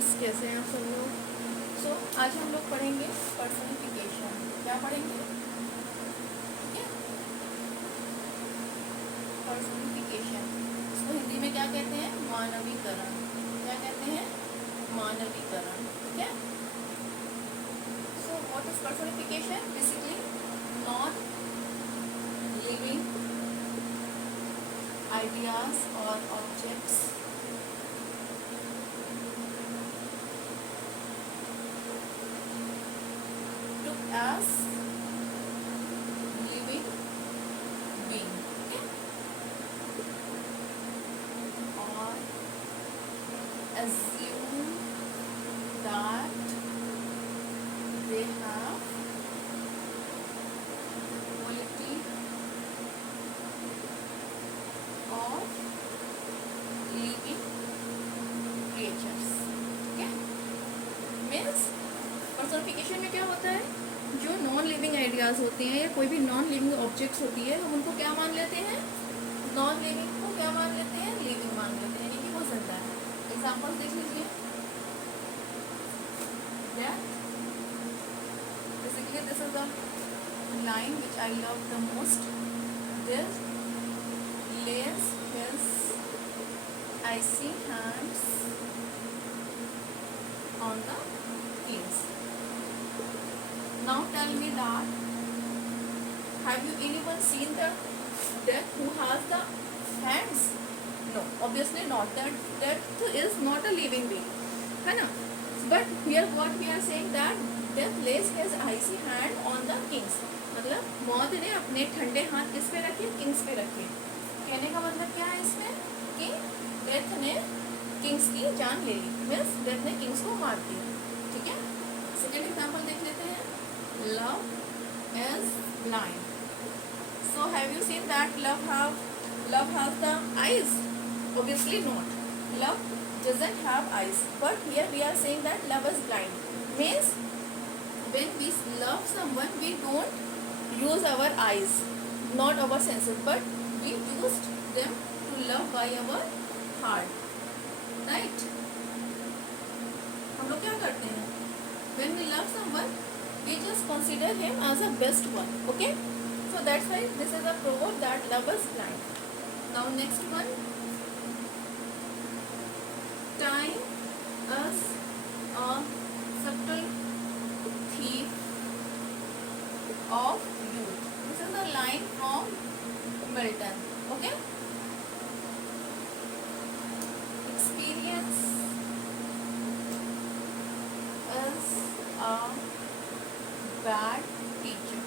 Students, कैसे हैं आप सब लोग। सो आज हम लोग पढ़ेंगे पर्सनिफिकेशन। क्या पढ़ेंगे? पर्सनिफिकेशन, इसको हिंदी में क्या कहते हैं? मानवीकरण। क्या कहते हैं? मानवीकरण। ठीक है। So what is personification? Basically non living ideas और objects as living being, okay, or assume that they have quality of living creatures, okay. Means personification में क्या होता है? जो नॉन लिविंग आइडियाज़ होते हैं या कोई भी नॉन लिविंग ऑब्जेक्ट्स होती है, हम उनको क्या मान लेते हैं? नॉन लिविंग को क्या मान लेते हैं? लिविंग मान लेते हैं, यानी कि वो जिंदा है। एग्जाम्पल देख लीजिए। Basically this is the line which I love the most. This lays his icy hands on the kings. Now tell me that, have you anyone seen the death who has the hands? No, obviously not. That death is not a living being, है ना? But here what we are saying that death lays his icy hand on the kings. मतलब मौत ने अपने ठंडे हाथ किस पे रखे? किंग्स पे रखे। कहने का मतलब क्या है इसमें? कि डेथ ने किंग्स की जान ले ली, मीन्स डेथ ने किंग्स को मार दिया। ठीक है। सेकेंड एग्जाम्पल देख लेते हैं। Love is blind. So have you seen that love has the eyes? Obviously not. Love doesn't have eyes. But here we are saying that love is blind. Means when we love someone, we don't use our eyes, not our senses, but we used them to love by our heart. Right? हम लोग क्या करते हैं? When we love someone, we just consider him as a best one. Okay, so that's why this is a proverb that love is blind. Now next one, time is a subtle thief of youth. This is a line from Milton. Okay, experience is a bad teacher.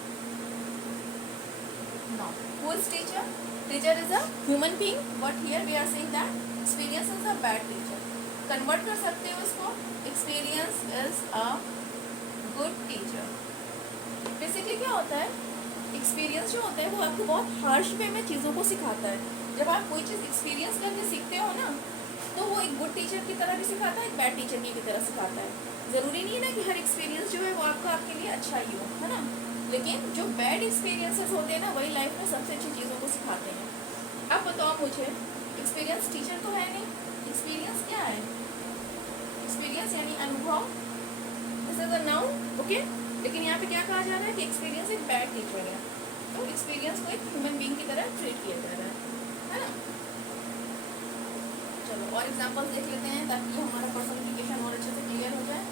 Now, who is teacher? Teacher is a human being, but here we are saying that experience is a bad teacher. Convert कर सकते हो इसको, experience is a good teacher. Basically क्या होता है? Experience जो होता है वो आपको बहुत harsh way में चीज़ों को सिखाता है। जब आप कोई चीज़ experience करके सीखते हो ना, तो वो एक गुड टीचर की तरह भी सिखाता है, एक बैड टीचर की तरह सिखाता है। ज़रूरी नहीं है ना कि हर एक्सपीरियंस जो है वो आपके लिए अच्छा ही हो, है ना। लेकिन जो बैड एक्सपीरियंसेस होते हैं ना, वही लाइफ में सबसे अच्छी चीज़ों को सिखाते हैं। अब बताओ मुझे, एक्सपीरियंस टीचर तो है नहीं, एक्सपीरियंस क्या है? एक्सपीरियंस यानी अनुभव, this is a noun, okay. लेकिन यहाँ पे क्या कहा जा रहा है कि एक्सपीरियंस एक बैड टीचर है, तो एक्सपीरियंस को एक ह्यूमन बीइंग की तरह ट्रीट किया जा रहा है ना। चलो और एग्जांपल्स देख लेते हैं ताकि हमारा पर्सनिफिकेशन और अच्छे से क्लियर हो जाए।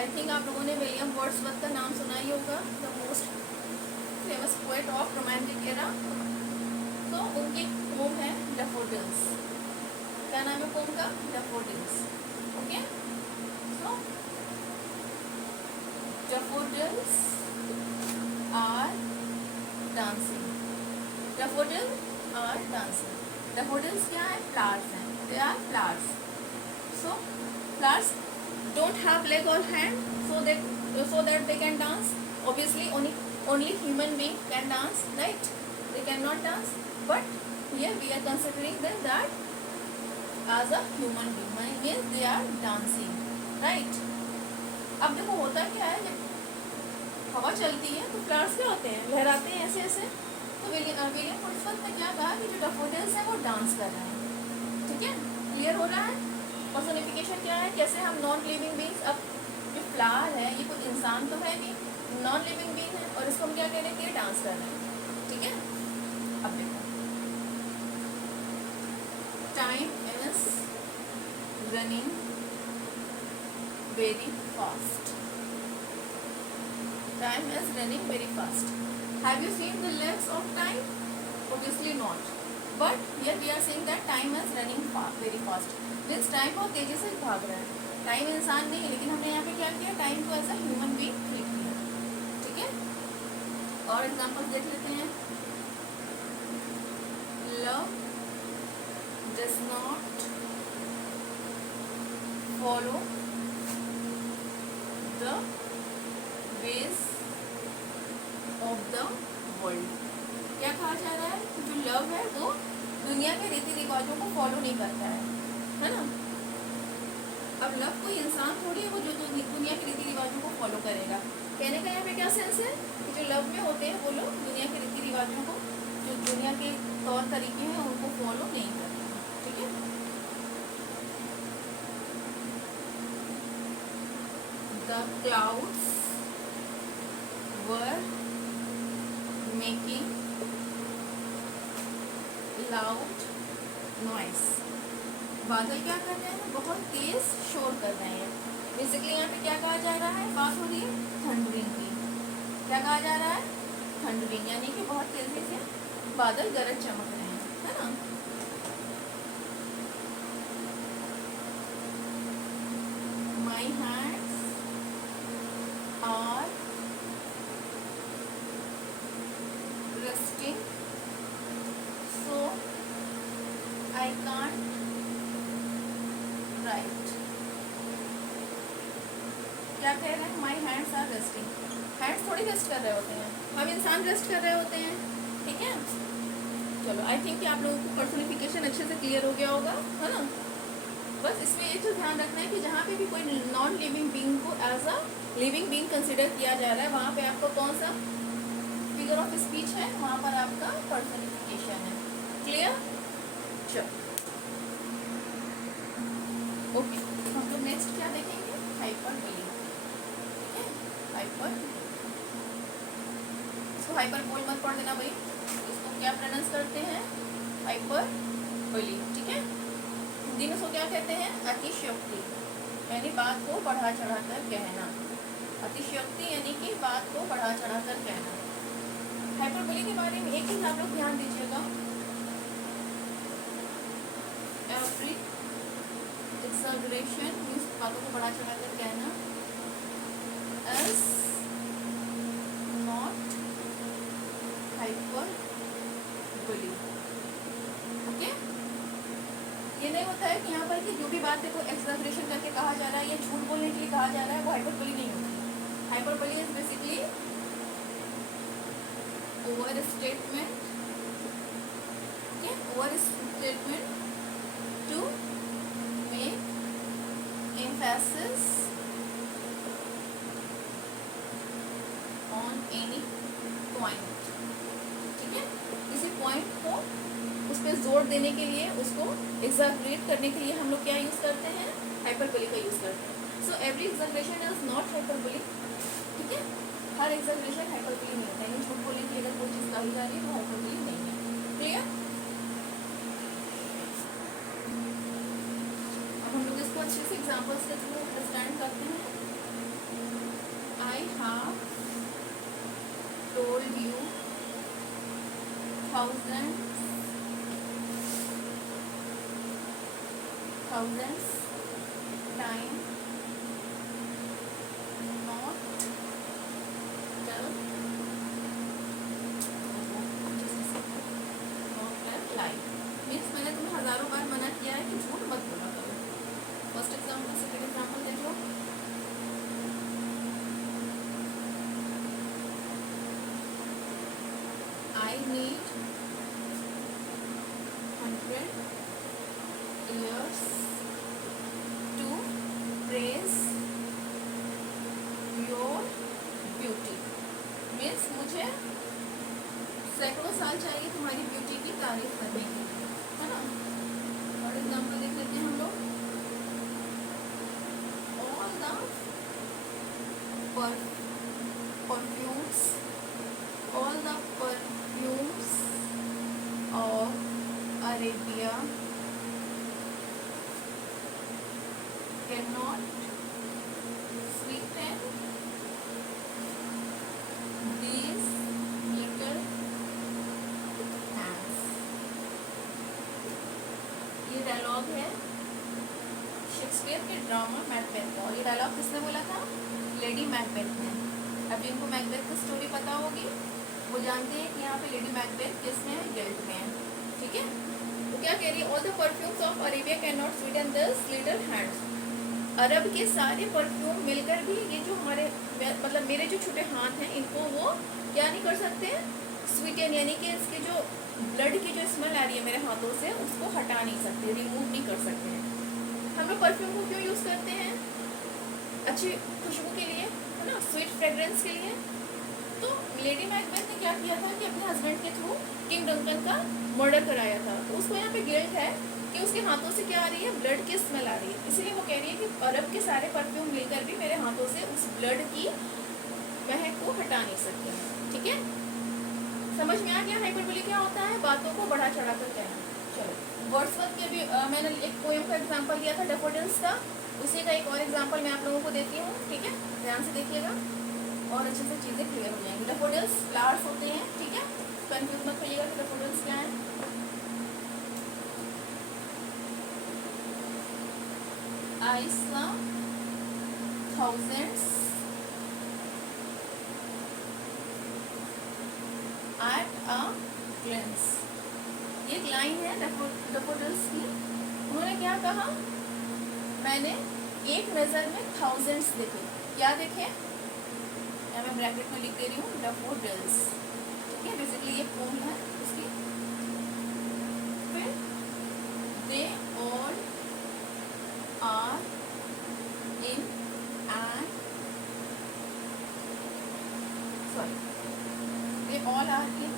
आई थिंक आप लोगों ने विलियम वर्ड्सवर्थ का नाम सुना ही होगा, the most famous poet of romantic era. तो उनकी पोम है डैफोडिल्स। क्या नाम है पोम का? Daffodils. Okay, so daffodils are dancing. Daffodil are dancing. Daffodils क्या है? फ्लावर्स हैं, they are flowers. So flowers don't have leg or hand, so that they can dance. Obviously only human being can dance, right? They cannot dance, but here we are considering them that as a human being, means they are dancing, right? अब देखो होता क्या है, जब हवा चलती है तो फ्लावर्स क्या होते हैं? लहराते हैं ऐसे ऐसे। तो विलियम वर्ड्सवर्थ ने क्या कहा कि जो डैफोडिल्स हैं वो डांस कर रहे हैं। ठीक है, क्लियर हो रहा है? पर्सोनिफिकेशन क्या है, कैसे हम नॉन लिविंग बींग्स, अब जो फ्लावर है ये कोई इंसान तो है नहीं, नॉन लिविंग बींग है, और इसको हम क्या कह रहे हैं कि ये डांस कर रहे हैं, ठीक है। अब देखो, time is running very fast, time is running very fast. Have you seen the legs of time? Obviously not. But here we are saying that time is running very fast. Means time बहुत तेजी से भाग रहा है. Time इंसान नहीं है, लेकिन हमने यहाँ पे क्या किया, टाइम को एज अ ह्यूमन बीइंग लिख दिया, ठीक है। और एग्जांपल देख लेते हैं। Love does not follow the ways of the world. क्या कहा जा रहा है, जो लव है वो दुनिया के रीति रिवाजों को फॉलो नहीं करता है ना। अब लव कोई इंसान थोड़ी है वो जो दुनिया के रीति रिवाजों को फॉलो करेगा। कहने का यहाँ पे क्या सेंस है कि जो लव में होते हैं वो लोग दुनिया के रीति रिवाजों को, जो दुनिया के तौर तरीके हैं उनको फॉलो नहीं करते, ठीक है। The clouds were making loud noise. बादल क्या कर रहे हैं, बहुत तेज शोर कर रहे हैं। बेसिकली यहाँ पे क्या कहा जा रहा है, बात हो रही है थंडरिंग की। क्या कहा जा रहा है, थंडरिंग, यानी कि बहुत तेजी से बादल गरज चमक रहे हैं, है ना। My hands are resting, so I can't write. क्या कह रहे हैं, my hands are resting. Hands थोड़ी रेस्ट कर रहे होते हैं, हम इंसान रेस्ट कर रहे होते हैं, ठीक है। चलो, आई थिंक कि आप लोगों को पर्सोनिफिकेशन अच्छे से क्लियर हो गया होगा, है ना। बस इसमें एक चीज़ ध्यान रखना है कि जहाँ पे भी कोई नॉन लिविंग बीइंग को as a living being consider किया जा रहा है, वहाँ पे आपको कौन सा फिगर ऑफ स्पीच है, वहाँ पर आपका पर्सनिफिकेशन है। क्लियर? चलो, ओके, हम लोग नेक्स्ट क्या देखेंगे, हाइपरबोली, ठीक है। हाइपर, इसको हाइपरबोल मत पढ़ देना भाई, इसको क्या प्रोनाउंस करते हैं, हाइपरबोली, ठीक है। हिंदी में इसको क्या कहते हैं, अतिशयोक्ति, यानी बात को बढ़ा चढ़ाकर कहना। अतिशयोक्ति यानी कि बात को बढ़ा चढ़ाकर कहना। हाइपरबोली के बारे में एक चीज आप लोग ध्यान दीजिएगा, एवरी एक्सैजरेशन मींस बातों को बढ़ा चढ़ाकर कहना, इज नॉट हाइपरबोली, ओके। ये नहीं होता है कि यहाँ पर कि जो भी बात को एक्सैजरेशन करके कहा जा रहा है या झूठ बोलने के लिए कहा जा रहा है वो हाइपरबोली नहीं होती। Hyperbole is basically over statement, over statement to make emphasis on any point, ठीक है। किसी पॉइंट को उस पर जोर देने के लिए, उसको एग्जैगरेट करने के लिए हम लोग क्या यूज करते हैं, हाइपरबोली का यूज करते हैं। So every exaggeration is not hyperbole, ठीक है। हर एग्जैगरेशन हाइपरबोली नहीं होता है। झूठ बोलने की अगर कोई चीज़ कही जा रही है वो हाइपरबोली नहीं है, क्लियर। अब हम लोग इसको अच्छे से एग्जांपल्स के थ्रू अंडरस्टैंड करते हैं। I have told you thousands time not tell lie, means मैंने तुम्हें हजारों बार मना किया है कि झूठ मत बोला करो। फर्स्ट एग्जाम्पल, सेकेंड एग्जाम्पल देख लो। I need 100 years to praise your beauty, means मुझे सैकड़ों साल चाहिए तुम्हारी ब्यूटी की तारीफ करने के लिए, है ना। और एग्जाम्पल देख लेते हैं perfumes, all the perfumes of Arabia cannot sweeten these little hands. ये डायलॉग है शेक्सपियर के ड्रामा मैकबेथ का, और ये डायलॉग किसने बोला था? लेडी मैकबेथ ने। अब जिनको मैकबेथ की स्टोरी पता होगी वो जानते हैं कि यहाँ पे लेडी मैकबेथ किसमें है? गिल्ट में है। ठीक है, तो क्या कह रही है? All the perfumes of Arabia can not sweeten this little hands. अरब के सारे परफ्यूम मिलकर भी ये जो हमारे मतलब मेरे जो छोटे हाथ हैं इनको वो क्या नहीं कर सकते? स्वीटन, यानी कि इसकी जो ब्लड की जो स्मेल आ रही है मेरे हाथों से उसको हटा नहीं सकते, रिमूव नहीं कर सकते हैं। हम लोग परफ्यूम को क्यों यूज़ करते हैं? अच्छी खुशबू के लिए, है ना, स्वीट फ्रेग्रेंस के लिए। तो लेडी मैकबेथ ने क्या किया था कि अपने हस्बैंड के थ्रू किंग डंकन का मर्डर कराया था। तो उसको यहाँ पे गिल्ट है कि उसके हाथों से क्या आ रही है? ब्लड की स्मेल आ रही है। इसीलिए वो कह रही है कि अरब के सारे परफ्यूम मिलकर भी मेरे हाथों से उस ब्लड की महक को हटा नहीं सकते हैं। ठीक है, समझ में आ गया हाइपरबोली क्या होता है? बातों को बढ़ा चढ़ा कर कहना। चलो, वर्ड्सवर्थ के भी मैंने एक पोएम का एग्जांपल दिया था डैफोडिल्स का, उसी का एक और एग्जांपल मैं आप लोगों को देती हूँ। ठीक है, ध्यान से देखिएगा और अच्छे से चीज़ें क्लियर हो जाएंगी। डैफोडिल्स फ्लावर्स होते हैं। ठीक है, कंफ्यूज मत करिएगा कि डैफोडिल्स क्या है। I saw thousands at a glance। ये एक लाइन है डैफोडिल्स की। उन्होंने क्या कहा? मैंने एक नज़र में थाउजेंड्स देखे। क्या देखे? या मैं ब्रैकेट में लिख दे रही हूँ डैफोडिल्स। ठीक है, बेसिकली ये पोम है उसकी। फिर they all are in an sorry they all are in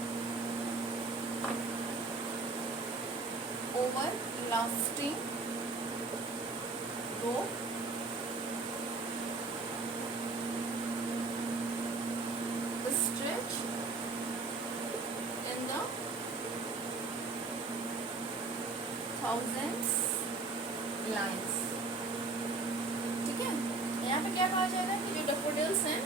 overlasting row stretch in the thousands lines। यहाँ पे क्या कहा जाएगा कि जो डैफोडिल्स हैं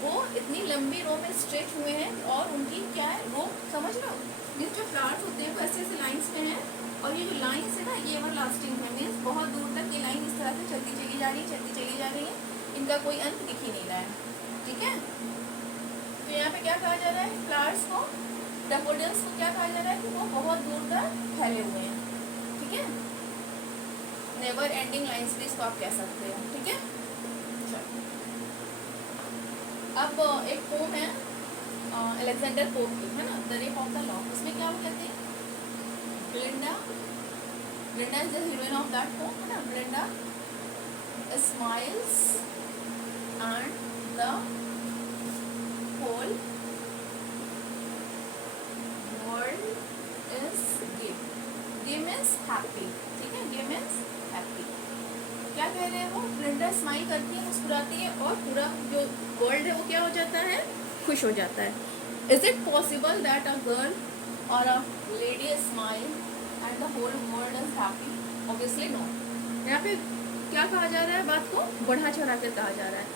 वो इतनी लंबी रो में स्ट्रेच हुए हैं और उनकी क्या है? रो, समझ लो, मीन्स जो फ्लावर्स होते हैं वो ऐसे ऐसे लाइंस में हैं और ये जो लाइंस है ना ये एवरलास्टिंग है। मीन्स बहुत दूर तक ये लाइन इस तरह से चलती चली जा रही है, चलती चली जा रही है, इनका कोई अंत दिख ही नहीं रहा है। ठीक है, तो यहाँ पे क्या कहा जा रहा है? फ्लावर्स को, डैफोडिल्स को क्या कहा जा रहा है कि वो बहुत दूर तक फैले हुए हैं। ठीक है, नेवर एंडिंग लाइन्स भी इसको आप कह सकते हैं। ठीक है, अब एक पोम है अलेक्जेंडर पोप की, है ना, the rape of the lock. उसमें क्या वो कहते हैं? Belinda is the heroine of that poem, है ना। Belinda smiles and the whole world is gay. Gay means happy. ठीक है, गे मीन्स हैप्पी। क्या कह रहे हैं वो? ब्लिंडा स्माइल करती है, मुस्कुराती है और पूरा जो वर्ल्ड है वो क्या हो जाता है? खुश हो जाता है। Is it possible that a girl or a lady smile and the whole world is happy? Obviously no. यहाँ पे क्या कहा जा रहा है? बात को बढ़ा चढ़ा कर कहा जा रहा है।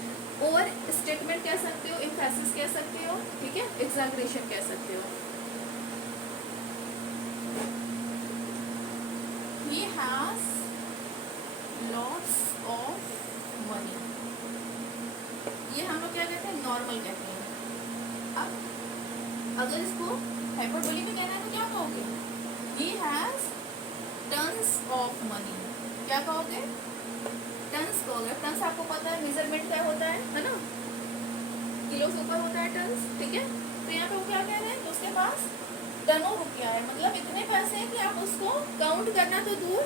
ओवर स्टेटमेंट कह सकते हो, एम्फेसिस कह सकते हो, ठीक है, एग्जैगरेशन कह सकते हो। He has lots of money। ये हम लोग क्या कहते हैं? नॉर्मल कहते हैं। अब अगर इसको हाइपरबोली में कहना है तो क्या कहोगे? He has tons of money। क्या कहोगे? टन्स कहोगे। टन्स आपको पता है मेजरमेंट क्या होता है ना, किलो से ऊपर होता है टन्स। ठीक है, तो यहाँ पे वो क्या कह रहे हैं कि उसके पास टनों रुपया है, मतलब इतने पैसे हैं कि आप उसको काउंट करना तो दूर,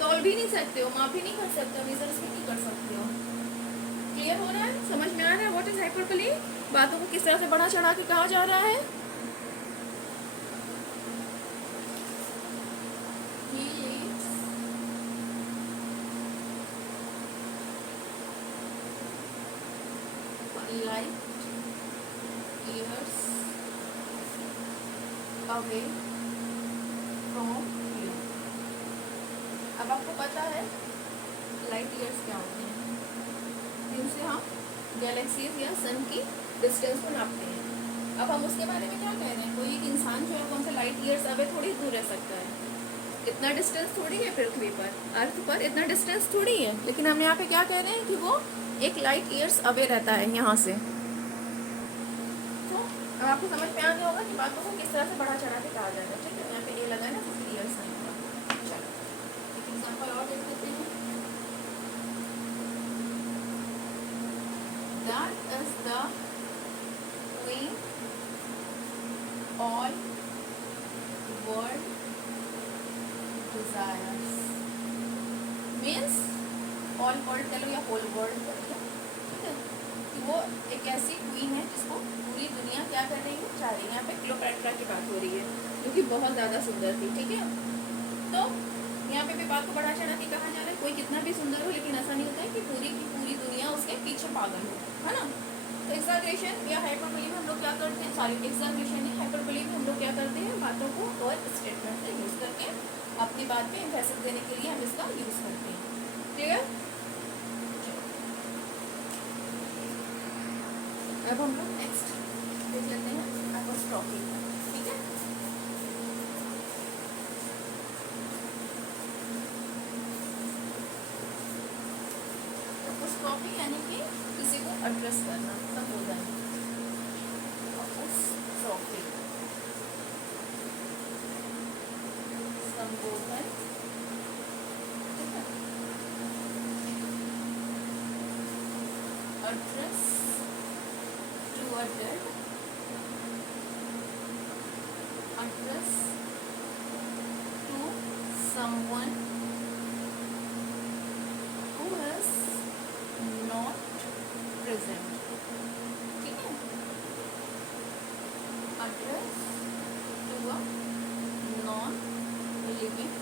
तौल भी नहीं सकते हो, माप भी नहीं कर सकते हो, मेजर उसकी नहीं कर सकते हो। क्लियर हो रहा है? समझ में आ रहा है व्हाट इज हाइपरबोली? बातों को किस तरह से बढ़ा चढ़ा के कहा जा रहा है। Away from you. अब आपको पता है लाइट ईयर्स क्या होते हैं, जिनसे हम गैलेक्सीज या सन की डिस्टेंस को नापते हैं। अब हम उसके बारे में क्या कह रहे हैं, कोई एक इंसान जो है कौन सा लाइट ईयर्स अवे थोड़ी दूर रह सकता है, इतना डिस्टेंस थोड़ी है पृथ्वी पर, अर्थ पर इतना डिस्टेंस थोड़ी है, लेकिन हम यहाँ पे क्या कह रहे हैं कि वो एक लाइट ईयर्स अवे रहता है यहाँ से। तो अब आपको समझ में आ गया होगा कि बातों को किस तरह से बढ़ा चढ़ा के कहा जाएगा। ठीक है, यहाँ पे ये लगा है ना 50 ईयर्स नहीं होगा। चलो एक एग्जाम्पल और देख लेते हैं। That is the queen all world desires, means all world कह लो या होल वर्ल्ड कह लो, ठीक है, कि वो एक ऐसी क्वीन है जिसको पूरी दुनिया क्या कर रही है, चाह रही है। यहाँ पे क्लियोपैट्रा की बात हो रही है जो कि बहुत ज़्यादा सुंदर थी। ठीक है, तो यहाँ पे भी बात को बढ़ा चढ़ा के कहा जा रहा है कोई कितना भी सुंदर हो, लेकिन ऐसा नहीं होता है कि पूरी की पूरी दुनिया उसके पीछे पागल हो, है ना। तो एग्जैगरेशन या हाइपरबोली में हम लोग क्या करते हैं, सॉरी एग्जैगरेशन या हाइपरबोली में हम लोग क्या करते हैं, बातों को और स्टेटमेंट से यूज करके अपनी बात पे एम्फेसिस देने के लिए हम इसका यूज करते हैं। क्लियर। अब हम लोग नेक्स्ट देख लेते हैं एपोस्ट्रोफी। ठीक है, एपोस्ट्रोफी यानी कि किसी को एड्रेस करना, संबोधन। एपोस्ट्रोफी संबोधन, ठीक है, address to a dead, address to someone who is not present. ठीक है, address to a non living.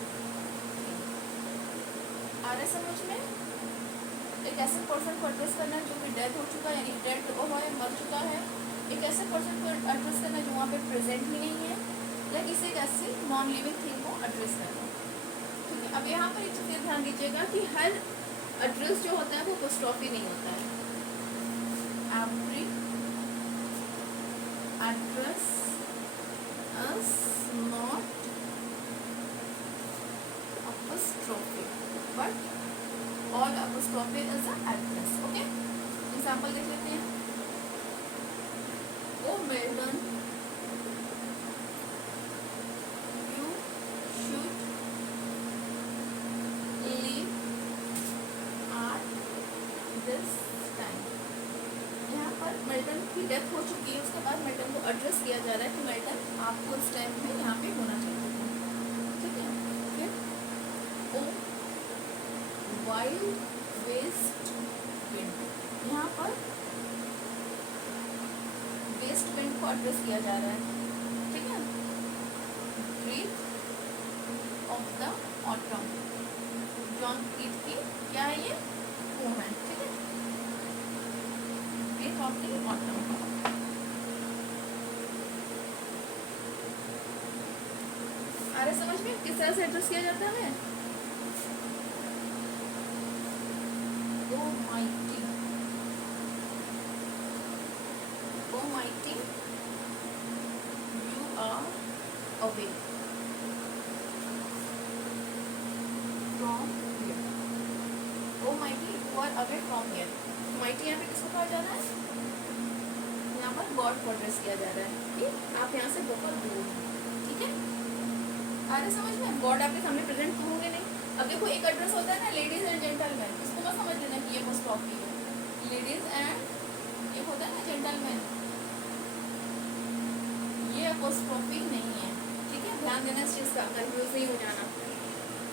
आ रहा है समझ में, एक ऐसे पर्सन को एड्रेस करना है जो कि डेथ हो चुका है, यानी डेड हुआ है, मर चुका है। एक ऐसे पर्सन को एड्रेस करना है जो वहाँ पे प्रेजेंट ही नहीं है, या किसी एक ऐसी नॉन लिविंग थिंग को एड्रेस करना। ठीक है, अब यहाँ पर एक चीज़ ध्यान दीजिएगा कि हर एड्रेस जो होता है वो एपोस्ट्रोफी नहीं होता है। Every address is not apostrophe, but all apostrophe is a address. Okay, example देख लेते हैं। ओ मेल्टन, you should leave at this time। यहाँ पर मेल्टन की डेथ हो चुकी है, उसके बाद मेल्टन को एड्रेस किया जा रहा है कि मेल्टन आपको इस टाइम में यहाँ पे होना चाहिए। ठीक है, फिर ओ वाइल्ड वेस्ट विंड, यहाँ पर वेस्ट विंड को एड्रेस किया जा रहा है। ठीक है, breath of the autumn, John Keats की क्या है ये पोम है। ठीक है, ब्रीथ ऑफ द ऑटम। आ रहा समझ में किस तरह से एड्रेस किया जाता है। Almighty, Almighty, you are away from here। Almighty, you are away from here। Almighty यहाँ पे किसको कहा जा रहा है, यहाँ पर गॉड को एड्रेस किया जा रहा है कि आप यहाँ से बहुत दूर हैं। ठीक है, आ रहा समझ में, गॉड आपके सामने प्रेजेंट तो होंगे नहीं। अब देखो एक एड्रेस होता है ना लेडीज एंड जेंटलमैन, इसको मत समझ लेना कि ये एपोस्ट्रोफी है। लेडीज एंड एक होता है ना जेंटलमैन, ये एपोस्ट्रोफी नहीं है। ठीक है, ध्यान देना इस चीज़ का, कंफ्यूज नहीं हो जाना।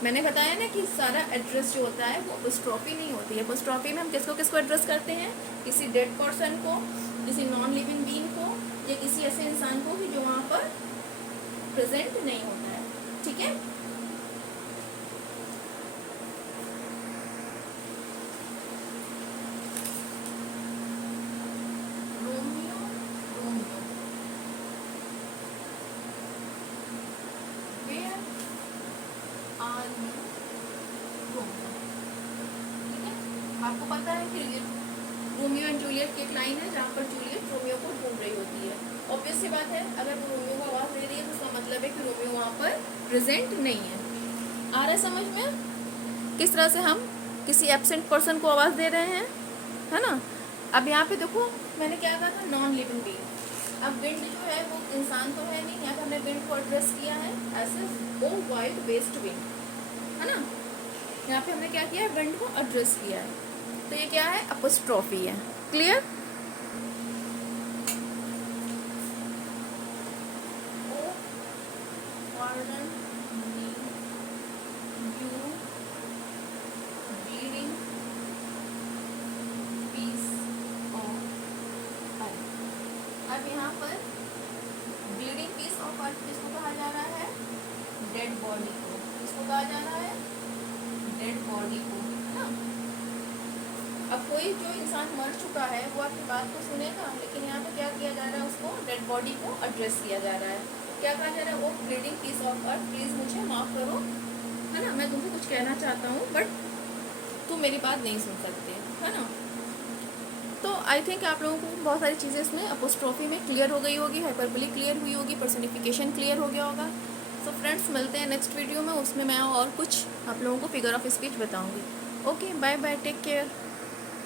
मैंने बताया ना कि सारा एड्रेस जो होता है वो एपोस्ट्रोफी नहीं होती है। एपोस्ट्रोफी में हम किसको किसको एड्रेस करते हैं, किसी डेड पर्सन को, किसी नॉन लिविंग बीइंग को, या किसी ऐसे इंसान को जो वहाँ पर प्रेजेंट नहीं होता है। ठीक है, रोमियो रोमियो आपको पता है कि रोमियो एंड जूलियट की एक लाइन है जहाँ पर जूलियट रोमियो को ढूंढ रही होती है। ऑब्वियस सी बात है, अगर वो रोमियो को आवाज़ दे रही है तो उसका मतलब है कि रोमियो वहाँ पर प्रेजेंट नहीं है। आ रहा है समझ में किस तरह से हम किसी एब्सेंट पर्सन को आवाज़ दे रहे हैं, है ना। अब यहाँ पे देखो मैंने क्या कहा था, नॉन लिविंग बीइंग। अब विंड जो है वो इंसान तो है नहीं, यहाँ पे हमने विंड को एड्रेस किया है ऐसे ओ वाइल्ड वेस्ट विंड, है ना। यहाँ पे हमने क्या किया है, विंड को एड्रेस किया है, तो ये क्या है, अपोस्ट्रोफी है। Clear. O pardon me you bleeding piece of earth. अब यहाँ पर ब्लीडिंग पीस ऑफ अर्थ किसको कहा जा रहा है, डेड बॉडी को। किसको कहा जा रहा है, डेड बॉडी को, है ना। अब कोई जो इंसान मर चुका है वो आपकी बात को सुनेगा, लेकिन यहाँ पे क्या किया जा रहा है, उसको डेड बॉडी को एड्रेस किया जा रहा है। क्या कहा जा रहा है, वो bleeding piece of earth please मुझे माफ करो, है ना, मैं तुमसे कुछ कहना चाहता हूँ बट तुम मेरी बात नहीं सुन सकते, है ना। तो आई थिंक आप लोगों को बहुत सारी चीज़ें इसमें अपोस्ट्रोफी में क्लियर हो गई होगी, हाइपरबोली क्लियर हुई होगी, पर्सनिफिकेशन क्लियर हो गया होगा। सो फ्रेंड्स मिलते हैं नेक्स्ट वीडियो में, उसमें मैं और कुछ आप लोगों को फिगर ऑफ स्पीच बताऊंगी। Okay bye bye, take care.